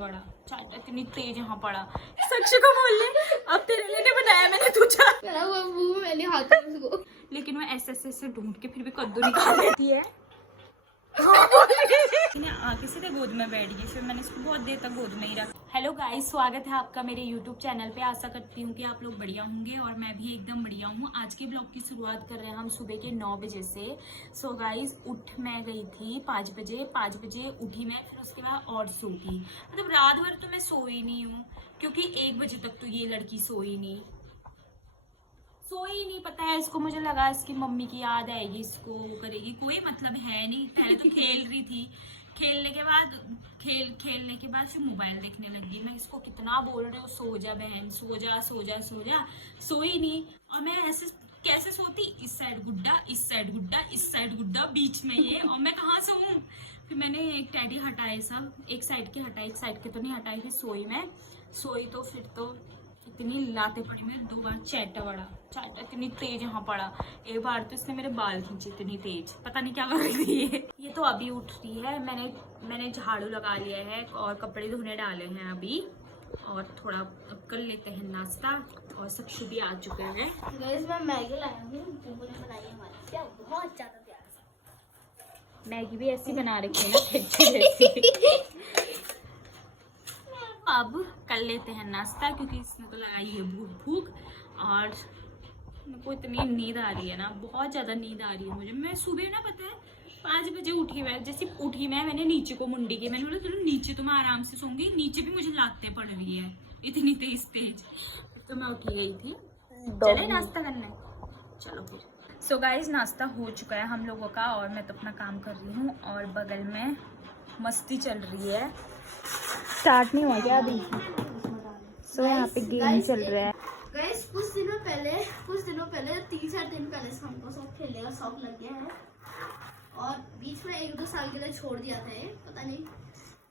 बड़ा चाटा इतनी तेज यहाँ पड़ा। सच्ची को बोल ले, अब तेरे लिए नहीं बनाया मैंने तुझा। मैंने हाथ में उसको, लेकिन वो ऐसे ढूंढ के फिर भी कद्दू निकाल लेती है। आगे सीधे गोद में बैठ गई, फिर मैंने इसको बहुत देर तक गोद में ही रखा। हेलो गाइस, स्वागत है आपका मेरे यूट्यूब चैनल पे। आशा करती हूँ कि आप लोग बढ़िया होंगे और मैं भी एकदम बढ़िया हूँ। आज के ब्लॉग की शुरुआत कर रहे हैं हम सुबह के 9 बजे से। सो गाइस, मैं गई थी 5 बजे उठी मैं, फिर उसके बाद और सो गई। मतलब रात भर तो मैं सोई नहीं हूँ, क्योंकि 1 बजे तक तो ये लड़की सोई नहीं। पता है इसको, मुझे लगा इसकी मम्मी की याद आएगी, इसको करेगी, कोई मतलब है नहीं। पहले तो खेल रही थी, खेलने के बाद फिर मोबाइल देखने लगी। मैं इसको कितना बोल रही हूँ, सो जा बहन, सो जा, सोई नहीं। और मैं ऐसे कैसे सोती, इस साइड गुड्डा, इस साइड गुड्डा, इस साइड गुड्डा, बीच में ये, और मैं कहाँ सोऊं। फिर मैंने एक टेडी हटाए, सब एक साइड के हटाए, एक साइड के तो नहीं हटाई। फिर सोई तो फिर तो इतनी लाते पड़ी, मेरे 2 बार चाटा इतनी तेज यहाँ पड़ा। एक बार तो इसने मेरे बाल खींचे इतनी तेज, पता नहीं क्या कर रही थी ये तो अभी उठ रही है। मैंने झाड़ू लगा लिया है और कपड़े धोने डाले हैं अभी, और थोड़ा कर लेते हैं नाश्ता। और सक्षु भी आ चुके हैं। मैं मैगी लाया हूँ, बनाई है हमारे लिए, बहुत ज्यादा प्यार से। मैगी भी ऐसी बना रखी है ना जैसी। अब कर लेते हैं नाश्ता, क्योंकि इसने तो लगाई है भूख। और मेरे को इतनी नींद आ रही है ना, बहुत ज़्यादा नींद आ रही है मुझे। मैं सुबह ना, पता है 5 बजे उठी। जैसे उठी मैंने नीचे को मुंडी की, मैंने बोला चलो नीचे तो मैं आराम से सोऊंगी, नीचे भी मुझे लाते पड़ रही है इतनी तेज। तो मैं उठी गई थी, चले नाश्ता करने, चलो फिर। सो गाइस, नाश्ता हो चुका है हम लोगों का, और मैं तो अपना काम कर रही हूँ, और बगल में मस्ती चल रही है। स्टार्ट नहीं हुआ क्या अभी? सो यहाँ पे गेम चल रहा है। गाइस, कुछ दिनों पहले 3-4 दिन पहले से हमको सब खेलने का शौक लग गया है, और बीच में 1-2 साल के लिए छोड़ दिया था। पता नहीं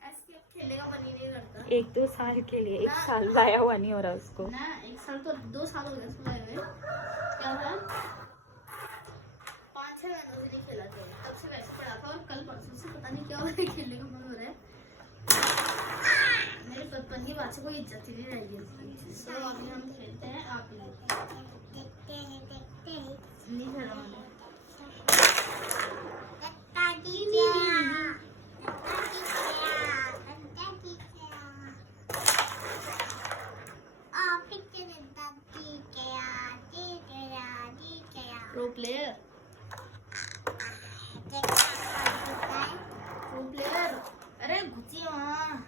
ऐसे अब खेलने का मन ही नहीं करता। 1-2 साल के लिए 1 साल जाया हुआ नहीं हो रहा उसको ना, 1 साल तो 2 साल हो गए उसको गए हुए। क्या हुआ, 5-6 महीनों से नहीं खेला था, तब से वैसे पड़ा था। और कल परसों से पता नहीं क्या हो रहा है, खेलने का मन हो रहा है। मेरे बचपन की बात से कोई इज्जत ही नहीं रहेगी। चलो अभी हम खेलते हैं, आप नहीं खेला मैंने। प्रो प्लेयर, अरे घुसी वहाँ।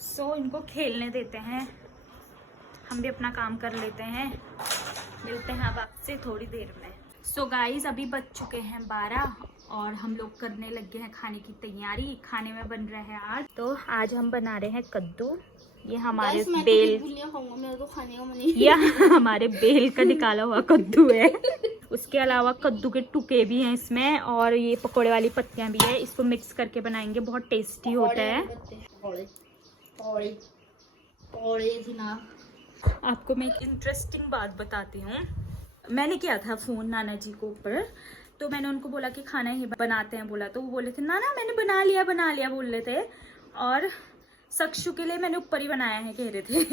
सो इनको खेलने देते हैं, हम भी अपना काम कर लेते हैं। मिलते हैं अब आपसे थोड़ी देर में। सो गाइस, अभी बज चुके हैं 12 और हम लोग करने लगे हैं खाने की तैयारी। खाने में बन रहा है आज हम बना रहे हैं कद्दू। ये हमारे बेल, मेरे तो खाने का मन ये हमारे बेल का निकाला हुआ कद्दू है। उसके अलावा कद्दू के टुके भी हैं इसमें, और ये पकोड़े वाली पत्तियां भी है। इसको मिक्स करके बनाएंगे, बहुत टेस्टी होता है। आपको मैं एक इंटरेस्टिंग बात बताती हूँ। मैंने किया था फोन नाना जी को ऊपर, तो मैंने उनको बोला कि खाना ही बनाते हैं, बोला तो वो बोले थे ना मैंने बना लिया बोल रहे थे। और सक्षु के लिए मैंने ऊपर ही बनाया है कह रहे थे।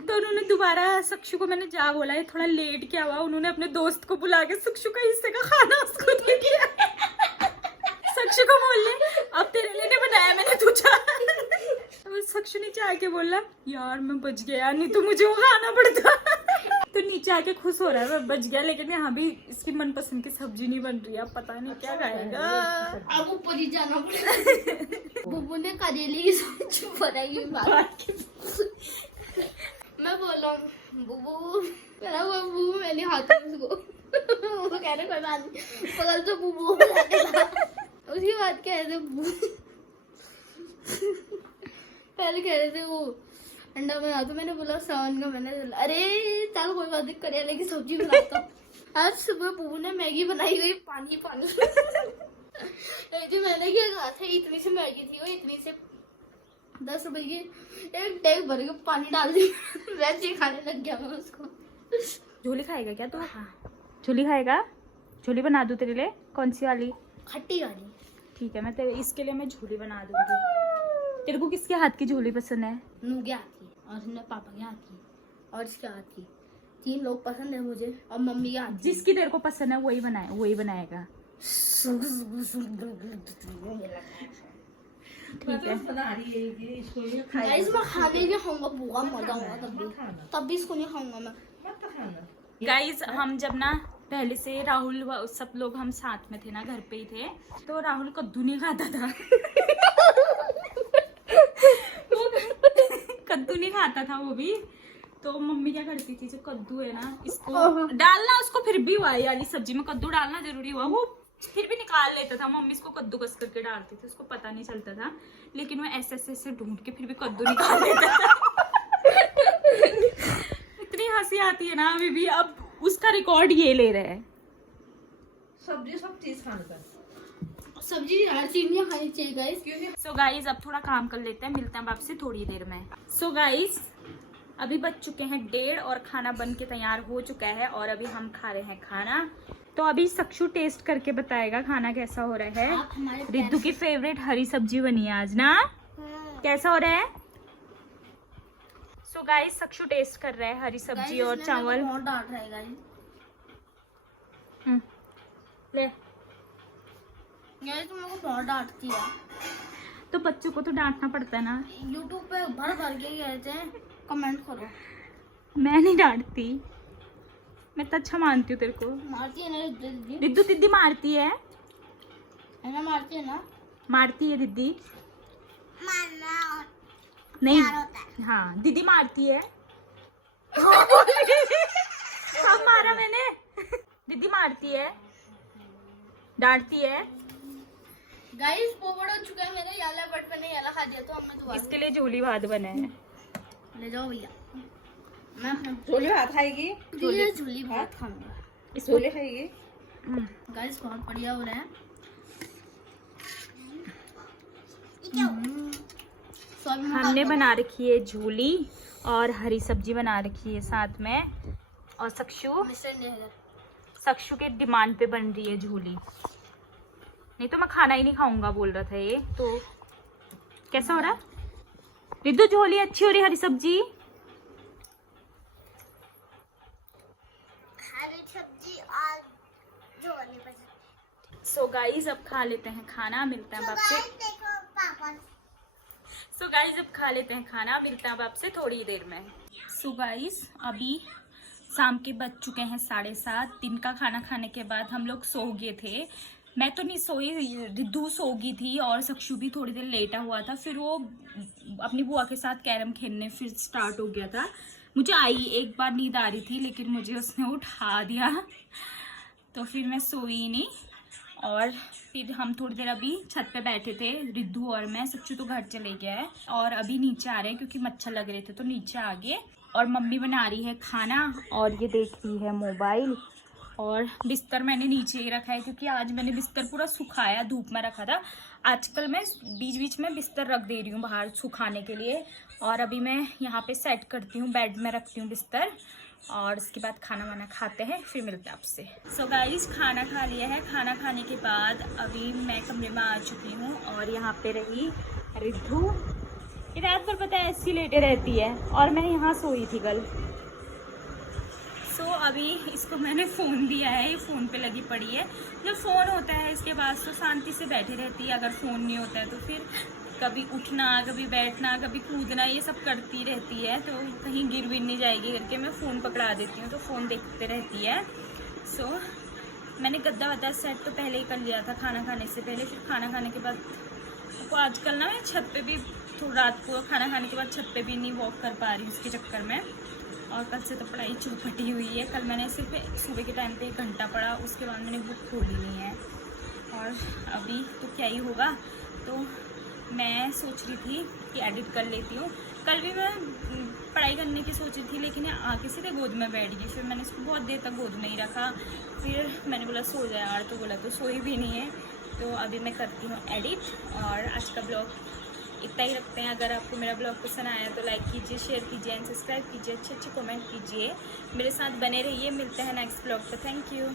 तो उन्होंने दोबारा सक्षु को, मैंने जा बोला ये थोड़ा लेट क्या हुआ, उन्होंने अपने दोस्त को बुला के सक्षु का हिस्से का खाना उसको दे दिया। सक्षु को बोल ले, अब तेरे लिए नहीं बनाया मैंने तुझा। सक्षु नीचे आके बोला यार मैं बच गया, नहीं तो मुझे वो खाना पड़ता। तो नीचे आके खुश हो रहा है मैं बच गया, लेकिन यहाँ भी इसकी मनपसंद की सब्जी नहीं बन रही है। अब पता नहीं क्या खाएगा, अब ऊपर ही जाना पड़ेगा। बुबू ने करेले की सब्जी बनाई। मैं बोला बुबू, मैंने हाथ में उसको वो कह रहे कोई बात नहीं, पकड़ तो बुबू उसकी बात कह रहे थे। पहले कह रहे थे वो अंडा बना, तो मैंने बोला सावन का, मैंने अरे चल कोई बात नहीं, करेले की सब्जी बनाता हूँ। आज सुबह बुबू ने मैगी बनाई हुई, पानी मैंने क्या कहा था, इतनी सी मैगी थी, वो इतनी से 10 रुपए की एक टैग भर के पानी डाल दी। वैसे ही खाने लग गया मैं उसको। झोली खाएगा क्या तू? झोली खाएगा? झोली बना दूँ तेरे लिए? कौन सी वाली? खट्टी वाली। ठीक है, मैं तेरे इसके लिए मैं झोली बना दूंगी। तेरे को किसके हाथ की झोली पसंद है? नू के हाथ की और इसने पापा के हाथ की और इसके हाथ की। 3 लोग पसंद है मुझे और मम्मी के हाथ की। जिसकी तेरे को पसंद है वही बनाएगा। ठीक है। गाइस मैं खाने भी खाऊंगा, बहुत मजा आऊंगा तब भी इसको नहीं खाऊंगा मैं। गाइस हम जब ना पहले से राहुल सब लोग हम साथ में थे ना, घर पे ही थे, तो राहुल कद्दू नहीं खाता था। कद्दू नहीं खाता था वो भी। तो मम्मी क्या करती थी, जो कद्दू है ना इसको डालना, उसको फिर भी हुआ यानी सब्जी में कद्दू डालना जरूरी हुआ, वो फिर भी निकाल लेता था। मम्मी इसको कद्दूकस करके डालती थी, उसको पता नहीं चलता था, लेकिन वो ऐसे ऐसे ढूंढ के फिर भी कद्दू निकाल लेता था। इतनी हंसी आती है ना अभी भी। अब उसका रिकॉर्ड ये ले रहे हैं। सब्जी सब चीज खाने का, सब्जी हर चीज नहीं खानी चाहिए गाइस। सो गाइज अब थोड़ा काम कर लेते हैं, मिलते हैं आपसे थोड़ी देर में। सो गाइज अभी बज चुके हैं 1:30 और खाना बन के तैयार हो चुका है और अभी हम खा रहे हैं खाना। तो अभी सक्षु टेस्ट करके बताएगा खाना कैसा हो रहा है। रिद्धू की फेवरेट हरी सब्जी बनी है आज ना। कैसा हो रहा है? सो गाइस सक्षु टेस्ट कर रहा है हरी सब्जी और चावल। बहुत डांट रहा है गाइस। ले गाइस तुम लोग को बहुत डांटती है। तो बच्चों को तो डांटना पड़ता है ना। YouTube पे भर भर के कहते हैं कमेंट करो। मैं नहीं डांटती, मैं तो अच्छा मानती हूँ तेरे को। मारती है ना दीदी? रिद्धू दीदी मारती है ना, मारती है ना? मारती है दीदी? मारना नहीं, प्यार होता है। हाँ दीदी मारती है। कब मारा मैंने? दीदी मारती है, डांटती है। गाइस पोपड़ हो चुका है मेरे, याला बट मैंने याला खा दिया तो हमने दोबारा इसके लिए झोली भात बना है। ले जाओ भैया। मैं अपना छोले भात खाएगी, ये झोली भात खाऊंगा। छोले खाएगी। गाइस बहुत बढ़िया हो रहा है। हमने बना रखी है झोली और हरी सब्जी बना रखी है साथ में, और सक्षु के डिमांड पे बन रही है झोली। नहीं तो मैं खाना ही नहीं खाऊंगा बोल रहा था ये। तो कैसा हो रहा है रिद्धू? झोली अच्छी हो रही, हरी सब्जी। हरी सब्जी और झोली। सो गाइस अब खा लेते हैं खाना, मिलते हैं आपसे। सो गाइस अब खा लेते हैं खाना, मिलते हैं आपसे थोड़ी देर में। सो गाइस अभी शाम के बज चुके हैं 7:30। दिन का खाना खाने के बाद हम लोग सो गए थे। मैं तो नहीं सोई, रिद्धू सो गई थी और सक्षु भी थोड़ी देर लेटा हुआ था। फिर वो अपनी बुआ के साथ कैरम खेलने फिर स्टार्ट हो गया था। मुझे आई एक बार नींद आ रही थी, लेकिन मुझे उसने उठा दिया, तो फिर मैं सोई नहीं। और फिर हम थोड़ी देर अभी छत पे बैठे थे, रिद्धू और मैं। सच्चू तो घर चले गया है और अभी नीचे आ रहे हैं क्योंकि मच्छर लग रहे थे, तो नीचे आ गए। और मम्मी बना रही है खाना और ये देख रही है मोबाइल। और बिस्तर मैंने नीचे ही रखा है क्योंकि आज मैंने बिस्तर पूरा सुखाया, धूप में रखा था। आजकल मैं बीच बीच में बिस्तर रख दे रही हूँ बाहर सुखाने के लिए। और अभी मैं यहाँ पे सेट करती हूँ, बेड में रखती हूँ बिस्तर। और उसके बाद खाना वाना खाते हैं, फिर मिलते हैं आपसे। सो गाइस खाना खा लिया है। खाना खाने के बाद अभी मैं कमरे में आ चुकी हूँ और यहाँ पे रही रिद्धू। ये रात भर पता है ऐसी लेटे रहती है और मैं यहाँ सोई थी कल। सो अभी इसको मैंने फ़ोन दिया है, ये फ़ोन पे लगी पड़ी है। जब फ़ोन होता है इसके पास तो शांति से बैठी रहती है, अगर फ़ोन नहीं होता है तो फिर कभी उठना, कभी बैठना, कभी कूदना, ये सब करती रहती है। तो कहीं गिर भी नहीं जाएगी करके मैं फ़ोन पकड़ा देती हूँ, तो फ़ोन देखते रहती है। सो मैंने गद्दा वद्दा सेट तो पहले ही कर लिया था खाना खाने से पहले। फिर खाना खाने के बाद तो आजकल ना मैं छत पे भी रात को खाना खाने के बाद छत पे भी नहीं वॉक कर पा रही हूँ उसके चक्कर में। और कल से तो पढ़ाई चौपटी हुई है। कल मैंने सिर्फ सुबह के टाइम पे 1 घंटा पढ़ा, उसके बाद मैंने बुक खोली नहीं है। और अभी तो क्या ही होगा, तो मैं सोच रही थी कि एडिट कर लेती हूँ। कल भी मैं पढ़ाई करने की सोच रही थी, लेकिन आके सीधे गोद में बैठ गई। फिर मैंने इसको बहुत देर तक गोद में ही रखा। फिर मैंने बोला सो जाए यार, तो बोला तो सोई भी नहीं है। तो अभी मैं करती हूँ एडिट और आज का ब्लॉग इतना ही रखते हैं। अगर आपको मेरा ब्लॉग पसंद आया तो लाइक कीजिए, शेयर कीजिए एंड सब्सक्राइब कीजिए। अच्छे अच्छे कमेंट कीजिए, मेरे साथ बने रहिए। मिलते हैं नेक्स्ट ब्लॉग पे। Thank you.